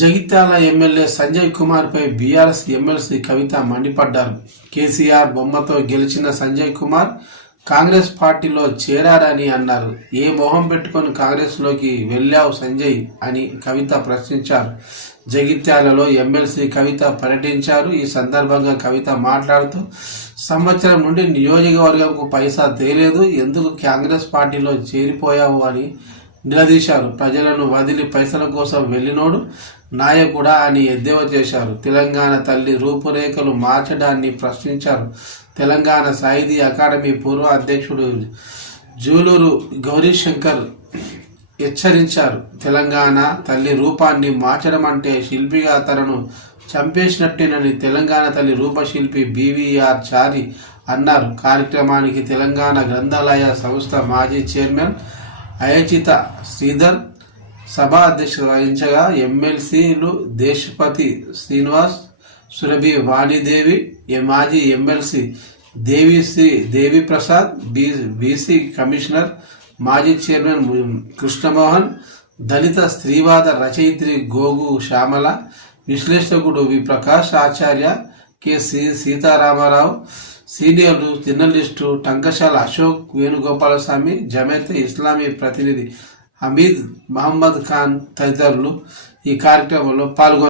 Jagtial MLA Sanjay Kumar పై BRS MLC కవిత మండిపడ్డారు. కేసీఆర్ బొమ్మతో గెలిచిన సంజయ్ కుమార్ కాంగ్రెస్ పార్టీలో చేరారని అన్నారు. ఏ మొహం పెట్టుకొని కాంగ్రెస్ లోకి వెళ్ళావు సంజయ్ అని కవిత ప్రశ్నించారు. జగిత్యాలలో ఎమ్మెల్సీ కవిత పర్యటించారు. ఈ సందర్భంగా కవిత మాట్లాడుతూ సంవత్సరం నుండి నియోజకవర్గంకు పైసా తేలేదు, ఎందుకు కాంగ్రెస్ పార్టీలో చేరిపోయావు అని నిలదీశారు. ప్రజలను వదిలి పైసల కోసం వెళ్లినోడు నాయకుడా అని ఎద్దేవా చేశారు. తెలంగాణ తల్లి రూపురేఖలు మార్చడాన్ని ప్రశ్నించారు. తెలంగాణ సాహితీ అకాడమీ పూర్వ అధ్యక్షుడు జూలూరు గౌరీశంకర్ హెచ్చరించారు. తెలంగాణ తల్లి రూపాన్ని మార్చడం అంటే శిల్పిగా తనను చంపేసినట్టేనని తెలంగాణ తల్లి రూపశిల్పి బీవీఆర్ చారి అన్నారు. కార్యక్రమానికి తెలంగాణ గ్రంథాలయ సంస్థ మాజీ చైర్మన్ అయచిత శ్రీధర్ సభా అధ్యక్షత వహించగా ఎమ్మెల్సీలు దేశపతి శ్రీనివాస్, సురభి వాణిదేవి, మాజీ ఎమ్మెల్సీ దేవిప్రసాద్, బీసీ కమిషనర్ మాజీ చైర్మన్ కృష్ణమోహన్, దళిత స్త్రీవాద రచయిత్రి గోగు శ్యామల, విశ్లేషకుడు వి ప్రకాష్ ఆచార్య, కె సీతారామారావు, సీనియర్లు జర్నలిస్టు టంకశాల అశోక్ వేణుగోపాలస్వామి, జమైతే ఇస్లామీ ప్రతినిధి హమీద్ మహమ్మద్ ఖాన్ తదితరులు ఈ కార్యక్రమంలో పాల్గొన్నారు.